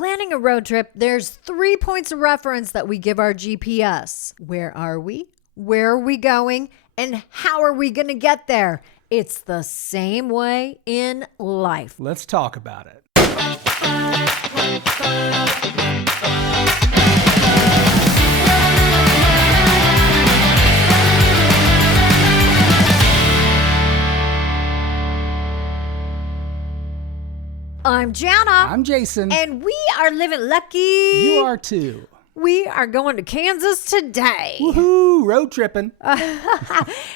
planning a road trip, there's 3 points of reference that we give our GPS. Where are we? Where are we going? And how are we going to get there? It's the same way in life. Let's talk about it. I'm Jana. I'm Jason. And we are living lucky. You are too. We are going to Kansas today. Woohoo! Road tripping.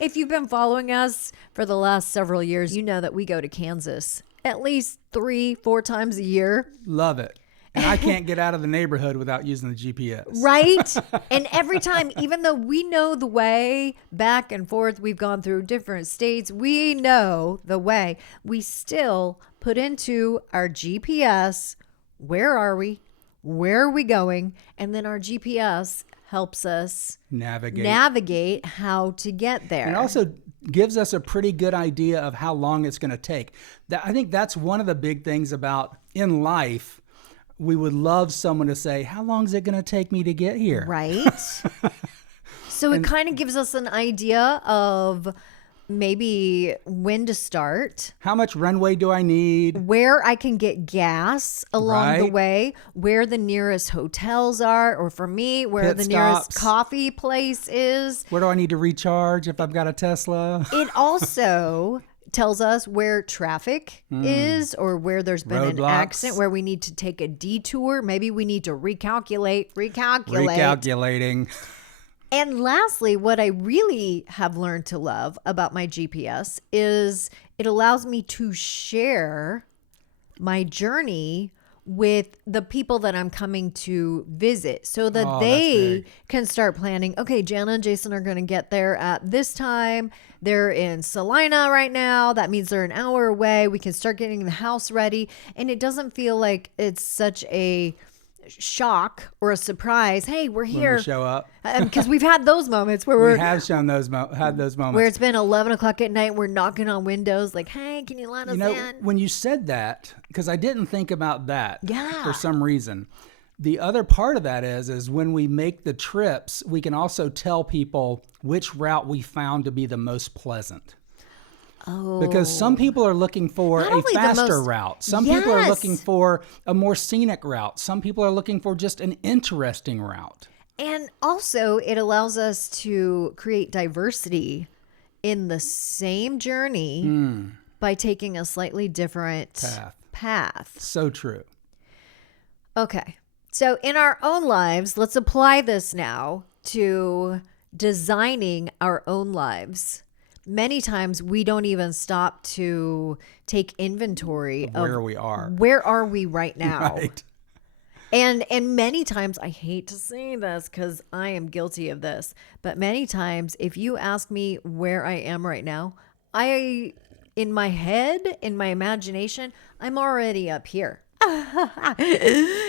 If you've been following us for the last several years, you know that we go to Kansas at least 3-4 times a year. Love it. And I can't get out of the neighborhood without using the GPS. Right? And every time, even though we know the way back and forth, we've gone through different states, we know the way, we still put into our GPS, where are we? Where are we going? And then our GPS helps us navigate how to get there. And it also gives us a pretty good idea of how long it's going to take. I think that's one of the big things about in life. We would love someone to say, how long is it going to take me to get here? Right. So it kind of gives us an idea of maybe when to start. How much runway do I need? Where I can get gas along the way. Where the nearest hotels are. Or for me, where the nearest coffee place is. Where do I need to recharge if I've got a Tesla? It also tells us where traffic is, or where there's been Roadblocks. an accident, where we need to take a detour. Maybe we need to recalculate. Recalculating. And lastly, what I really have learned to love about my GPS is it allows me to share my journey with the people that I'm coming to visit, so that they can start planning. Okay, Jana and Jason are going to get there at this time. They're in Salina right now. That means they're an hour away. We can start getting the house ready. And it doesn't feel like it's such a shock or a surprise. Hey, we're here. When we show up. Because we've had those moments where we have had those moments where it's been 11 o'clock at night. We're knocking on windows like, hey, can you let us in? When you said that, because I didn't think about that for some reason. The other part of that is when we make the trips, we can also tell people which route we found to be the most pleasant. Oh. Because some people are looking for a faster route. Some people are looking for a more scenic route. Some people are looking for just an interesting route. And also it allows us to create diversity in the same journey by taking a slightly different path. So true. Okay. So in our own lives, let's apply this now to designing our own lives. Many times we don't even stop to take inventory of where we are. Where are we right now? Right. And many times, I hate to say this because I am guilty of this, but many times if you ask me where I am right now, in my head, in my imagination, I'm already up here.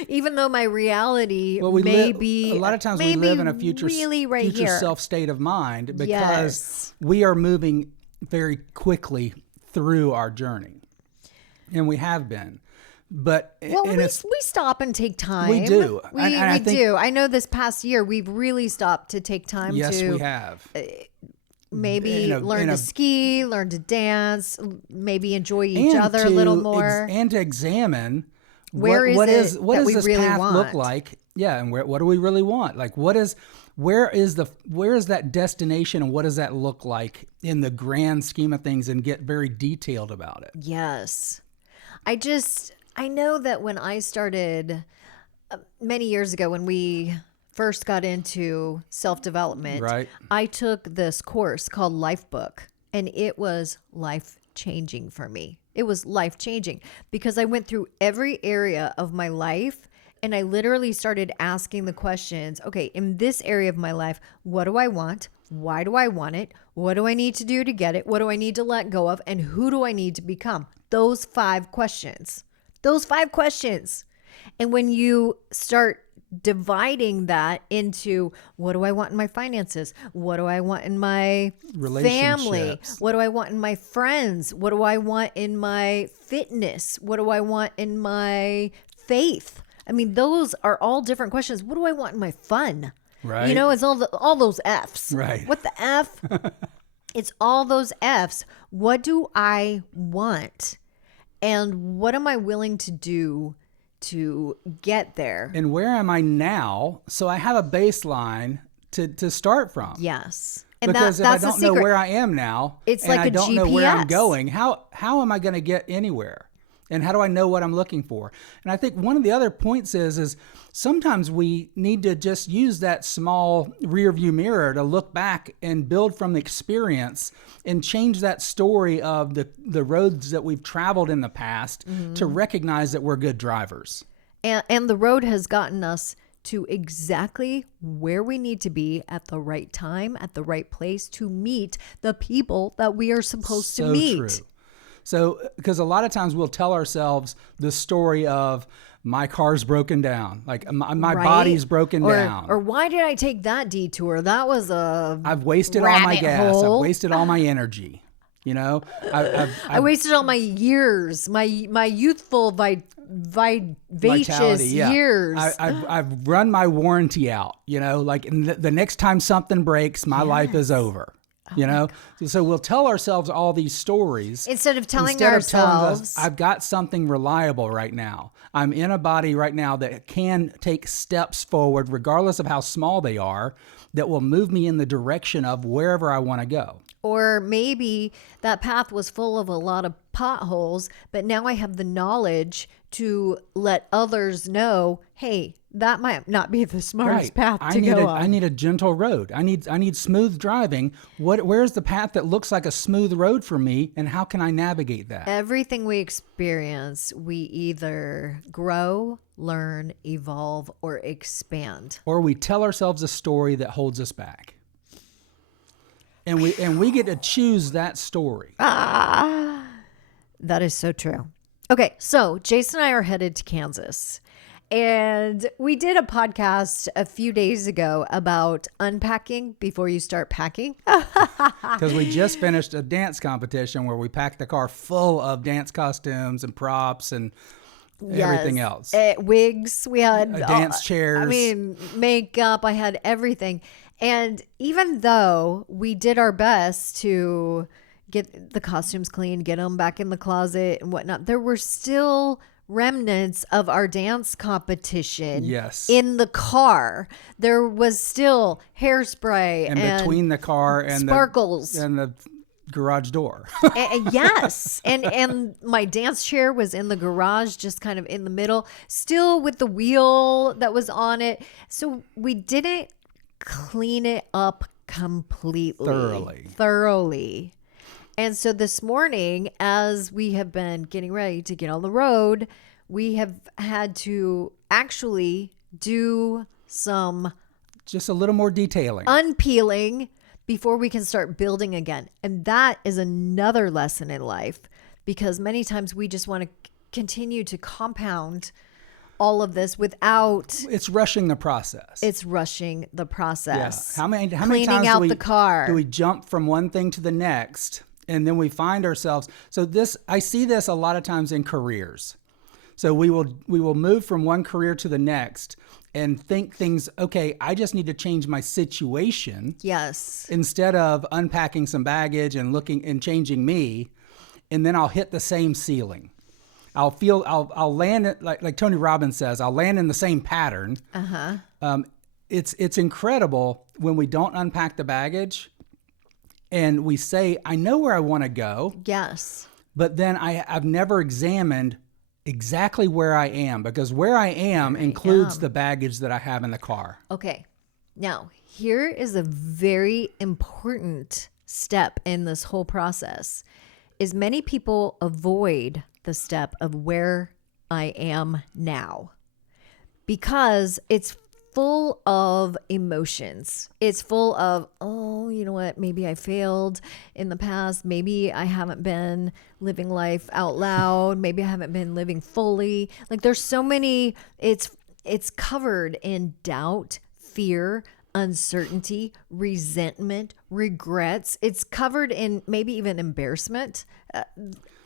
Even though my reality may be a lot of times we live in a future here. self state of mind because we are moving very quickly through our journey, and we have been. But we stop and take time. We do. We do. I know this past year we've really stopped to take time. Yes, we have. Maybe learn to ski, learn to dance, maybe enjoy each other a little more, and to examine. What does this really path want? Look like? Yeah, and what do we really want? Like, where is that destination, and what does that look like in the grand scheme of things? And get very detailed about it. Yes, I know that when I started many years ago, when we first got into self-development, I took this course called Lifebook, and it was life-changing for me. It was life-changing because I went through every area of my life and I literally started asking the questions, okay, in this area of my life, what do I want? Why do I want it? What do I need to do to get it? What do I need to let go of? And who do I need to become? Those 5 questions. And when you start dividing that into what do I want in my finances? What do I want in my family? What do I want in my friends? What do I want in my fitness? What do I want in my faith? I mean, those are all different questions. What do I want in my fun? Right. You know, it's all those F's. Right. What the F? It's all those F's. What do I want? And what am I willing to do to get there? And where am I now? So I have a baseline to start from. Yes. And because if I don't know where I am now, it's and like I don't know where I'm GPS. going, how am I going to get anywhere? And how do I know what I'm looking for? And I think one of the other points is sometimes we need to just use that small rear view mirror to look back and build from the experience and change that story of the roads that we've traveled in the past to recognize that we're good drivers. And the road has gotten us to exactly where we need to be at the right time, at the right place to meet the people that we are supposed to meet. True. So, because a lot of times we'll tell ourselves the story of my car's broken down, like my body's broken down. Or why did I take that detour? That was I've wasted all my gas. I've wasted all my energy. You know, I wasted all my years, my youthful vivacious years. I've run my warranty out. You know, like the next time something breaks, my life is over. You know, so we'll tell ourselves all these stories instead of telling ourselves, I've got something reliable right now. I'm in a body right now that can take steps forward, regardless of how small they are, that will move me in the direction of wherever I want to go. Or maybe that path was full of a lot of potholes, but now I have the knowledge to let others know, hey, that might not be the smartest path to go on. I need a gentle road. I need smooth driving. Where's the path that looks like a smooth road for me, and how can I navigate that? Everything we experience, we either grow, learn, evolve, or expand. Or we tell ourselves a story that holds us back. And we get to choose that story. That is so true. Okay, so Jason and I are headed to Kansas. And we did a podcast a few days ago about unpacking before you start packing. Because we just finished a dance competition where we packed the car full of dance costumes and props and everything else. Wigs, we had dance chairs. I mean, makeup, I had everything. And even though we did our best to get the costumes clean, get them back in the closet and whatnot, there were still remnants of our dance competition in the car. There was still hairspray and between the car and sparkles and the garage door. Yes. And my dance chair was in the garage, just kind of in the middle, still with the wheel that was on it. So we didn't clean it up completely. Thoroughly. And so this morning, as we have been getting ready to get on the road, we have had to actually do some just a little more detailing, unpeeling before we can start building again. And that is another lesson in life, because many times we just want to continue to compound all of this without... It's rushing the process. Yeah. How many Cleaning times out the car. do we jump from one thing to the next, and then we find ourselves... So I see this a lot of times in careers. So we will move from one career to the next and think things, okay, I just need to change my situation. Yes. Instead of unpacking some baggage and looking and changing me, and then I'll hit the same ceiling. I'll land like Tony Robbins says, I'll land in the same pattern. It's incredible when we don't unpack the baggage and we say, I know where I want to go. Yes. But then I've never examined exactly where I am, because where I am includes the baggage that I have in the car. Okay. Now, here is a very important step in this whole process, is many people avoid the step of where I am now, because it's full of emotions. It's full of, oh, you know what? Maybe I failed in the past. Maybe I haven't been living life out loud. Maybe I haven't been living fully. Like, there's so many, it's covered in doubt, fear, uncertainty, resentment, regrets. It's covered in maybe even embarrassment.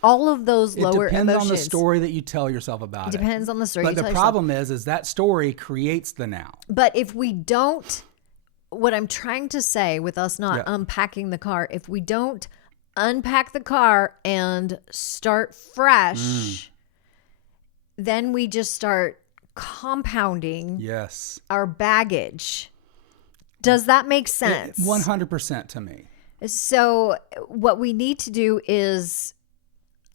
all of those lower emotions. It depends on the emotions. story that you tell yourself about it. Depends on the story. But the problem is that story creates the now. But if we don't, what I'm trying to say with us not unpacking the car, if we don't unpack the car and start fresh, then we just start compounding our baggage. Does that make sense? 100% to me. So what we need to do is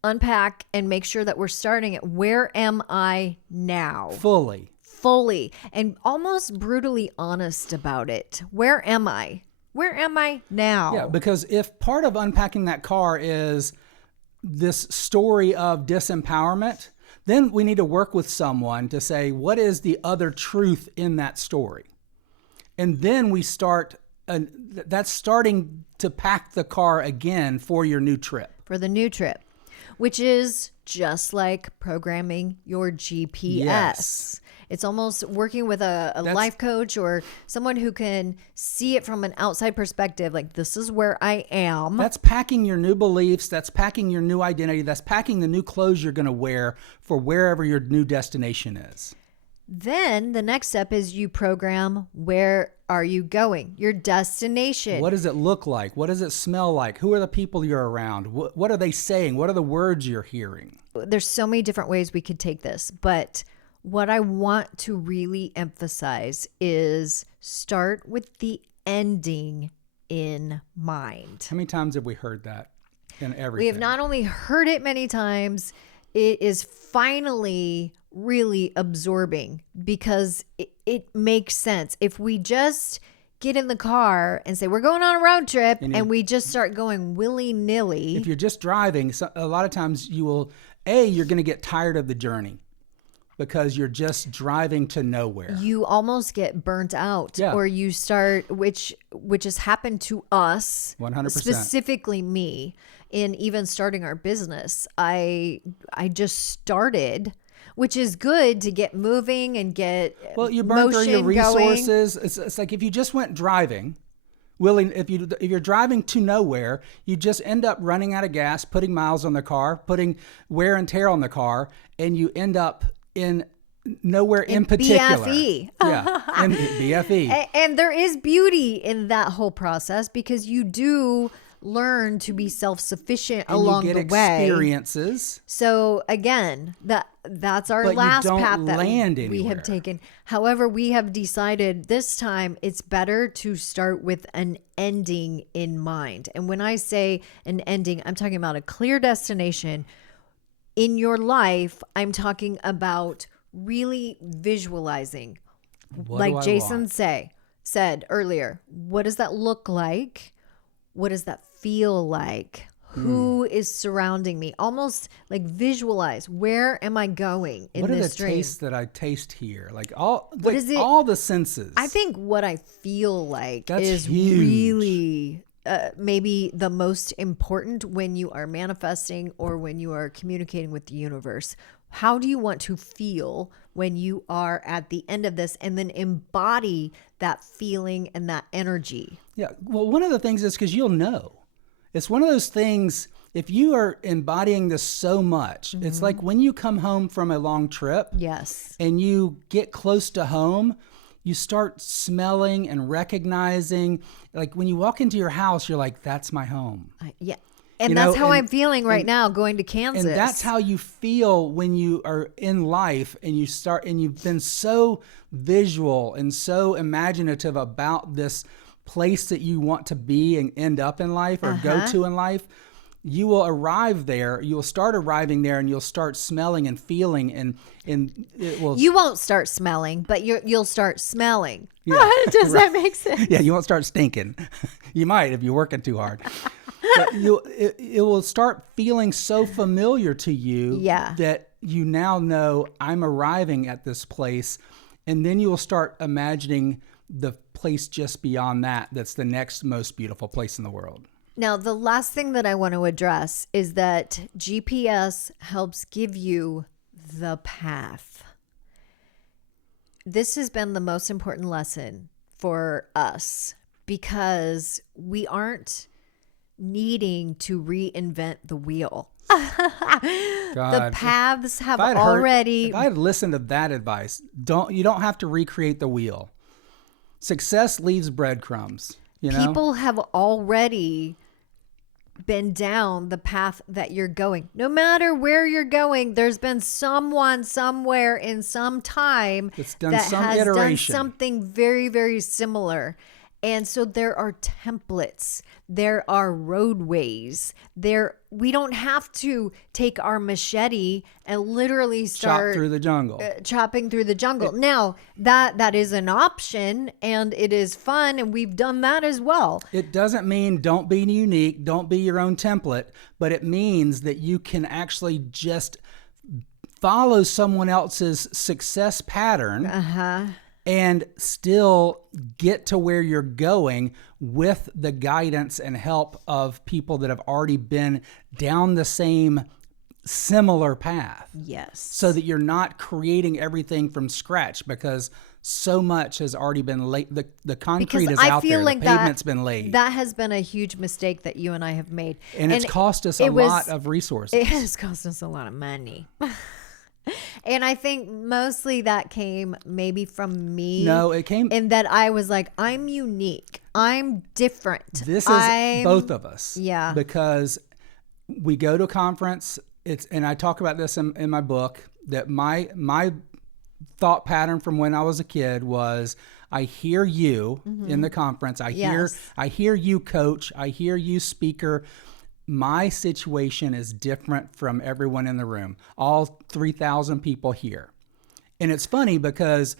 unpack and make sure that we're starting at where am I now? Fully, and almost brutally honest about it. Where am I? Where am I now? Yeah, because if part of unpacking that car is this story of disempowerment, then we need to work with someone to say, what is the other truth in that story? And then we start, that's starting to pack the car again for your new trip. For the new trip, which is just like programming your GPS. Yes. It's almost working with a life coach or someone who can see it from an outside perspective. Like, this is where I am. That's packing your new beliefs. That's packing your new identity. That's packing the new clothes you're going to wear for wherever your new destination is. Then the next step is you program, where are you going? Your destination. What does it look like? What does it smell like? Who are the people you're around? What are they saying? What are the words you're hearing? There's so many different ways we could take this, but what I want to really emphasize is start with the ending in mind. How many times have we heard that in everything? We have not only heard it many times, it is finally really absorbing because it makes sense. If we just get in the car and say, we're going on a road trip, and we just start going willy-nilly. If you're just driving, a lot of times you're going to get tired of the journey because you're just driving to nowhere. You almost get burnt out, or you start, which has happened to us, 100%. Specifically me, in even starting our business. I just started, which is good to get moving and get you burn through your resources. It's like if you just went driving, if you're driving to nowhere, you just end up running out of gas, putting miles on the car, putting wear and tear on the car, and you end up in nowhere in particular. BFE. Yeah, in BFE. And there is beauty in that whole process because you do learn to be self-sufficient and along you get the way. Experiences. So again, that's our last path that we have taken. However, we have decided this time it's better to start with an ending in mind. And when I say an ending, I'm talking about a clear destination in your life. I'm talking about really visualizing. Like Jason said earlier, what does that look like? What does that feel like? Who is surrounding me? Almost like visualize, where am I going in this dream? What are the tastes that I taste here? Like all the senses. I think what I feel like is huge. Really maybe the most important when you are manifesting or when you are communicating with the universe. How do you want to feel when you are at the end of this, and then embody that feeling and that energy? Yeah. Well, one of the things is because you'll know. It's one of those things, if you are embodying this so much, it's like when you come home from a long trip. Yes. And you get close to home, you start smelling and recognizing. Like when you walk into your house, you're like, that's my home. Yeah. And that's how I'm feeling right now going to Kansas. And that's how you feel when you are in life and you've been so visual and so imaginative about this place that you want to be and end up in life or go to in life. You will arrive there, you'll start arriving there, and you'll start smelling and feeling, and it will. You won't start smelling, but you'll start smelling. Yeah. Does that make sense? Yeah, you won't start stinking. You might if you're working too hard. But it will start feeling so familiar to you that you now know I'm arriving at this place, and then you will start imagining the place just beyond that's the next most beautiful place in the world. Now, the last thing that I want to address is that GPS helps give you the path. This has been the most important lesson for us because we aren't needing to reinvent the wheel. The paths have already. If I had listened to that advice, you don't have to recreate the wheel. Success leaves breadcrumbs. People have already been down the path that you're going. No matter where you're going, there's been someone somewhere in some time that has done something very, very similar. And so there are templates, there are roadways, we don't have to take our machete and literally start chopping through the jungle. Now, that is an option, and it is fun, and we've done that as well. It doesn't mean don't be unique, don't be your own template, but it means that you can actually just follow someone else's success pattern. And still get to where you're going with the guidance and help of people that have already been down the same similar path. Yes. So that you're not creating everything from scratch, because so much has already been laid. The concrete is out there. The pavement's been laid. That has been a huge mistake that you and I have made. And it's cost us a lot of resources. It has cost us a lot of money. And I think mostly that came maybe from me. No, it came in that I was like, I'm unique. I'm different. This is both of us. Yeah. Because we go to a conference, and I talk about this in my book, that my thought pattern from when I was a kid was, I hear you in the conference. I hear you coach. I hear you speaker. My situation is different from everyone in the room, all 3,000 people here. And it's funny because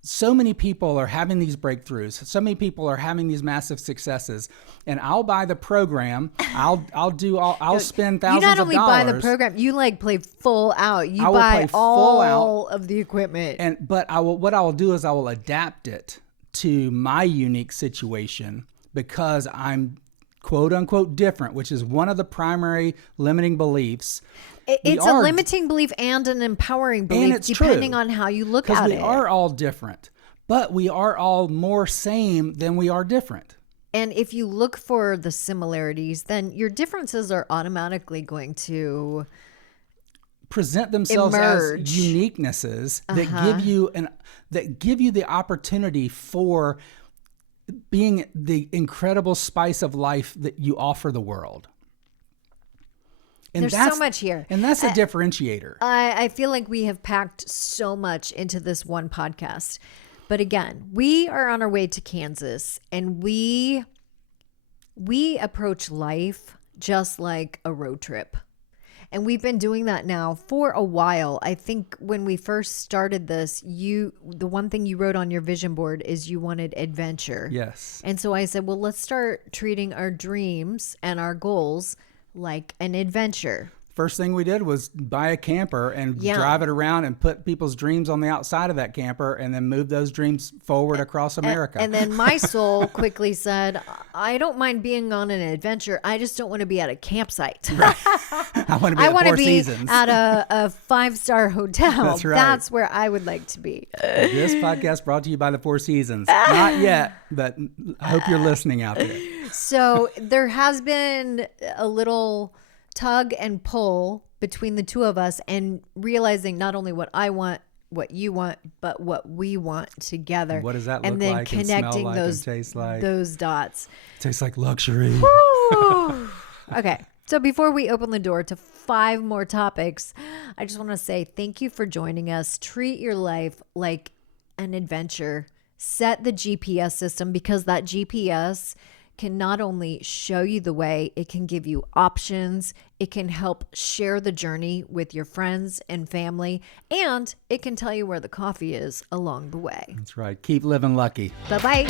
so many people are having these breakthroughs. So many people are having these massive successes, and I'll buy the program. I'll spend thousands of dollars. You not only buy the program, you play full out. You buy all of the equipment. But what I will do is I will adapt it to my unique situation, because I'm quote unquote different, which is one of the primary limiting beliefs. It's a limiting belief and an empowering belief, depending on how you look at it. Because we are all different, but we are all more same than we are different. And if you look for the similarities, then your differences are automatically going to present themselves as uniquenesses that give you the opportunity for being the incredible spice of life that you offer the world. And there's so much here. And that's a differentiator. I feel like we have packed so much into this one podcast. But again, we are on our way to Kansas, and we approach life just like a road trip. And we've been doing that now for a while. I think when we first started this, the one thing you wrote on your vision board is you wanted adventure. Yes. And so I said, well, let's start treating our dreams and our goals like an adventure. First thing we did was buy a camper and drive it around and put people's dreams on the outside of that camper, and then move those dreams forward across America. And then my soul quickly said, I don't mind being on an adventure. I just don't want to be at a campsite. Right. I want to be at Four Seasons. At a 5-star hotel. That's right. That's where I would like to be. This podcast brought to you by the Four Seasons. Not yet, but I hope you're listening out there. So there has been a little tug and pull between the two of us, and realizing not only what I want, what you want, but what we want together. What does that look and then like connecting and smell like those, and taste like? Those dots. Tastes like luxury. Okay. So before we open the door to 5 more topics, I just want to say thank you for joining us. Treat your life like an adventure. Set the GPS system, because that GPS can not only show you the way, it can give you options, it can help share the journey with your friends and family, and it can tell you where the coffee is along the way. That's right. Keep living lucky. Bye-bye.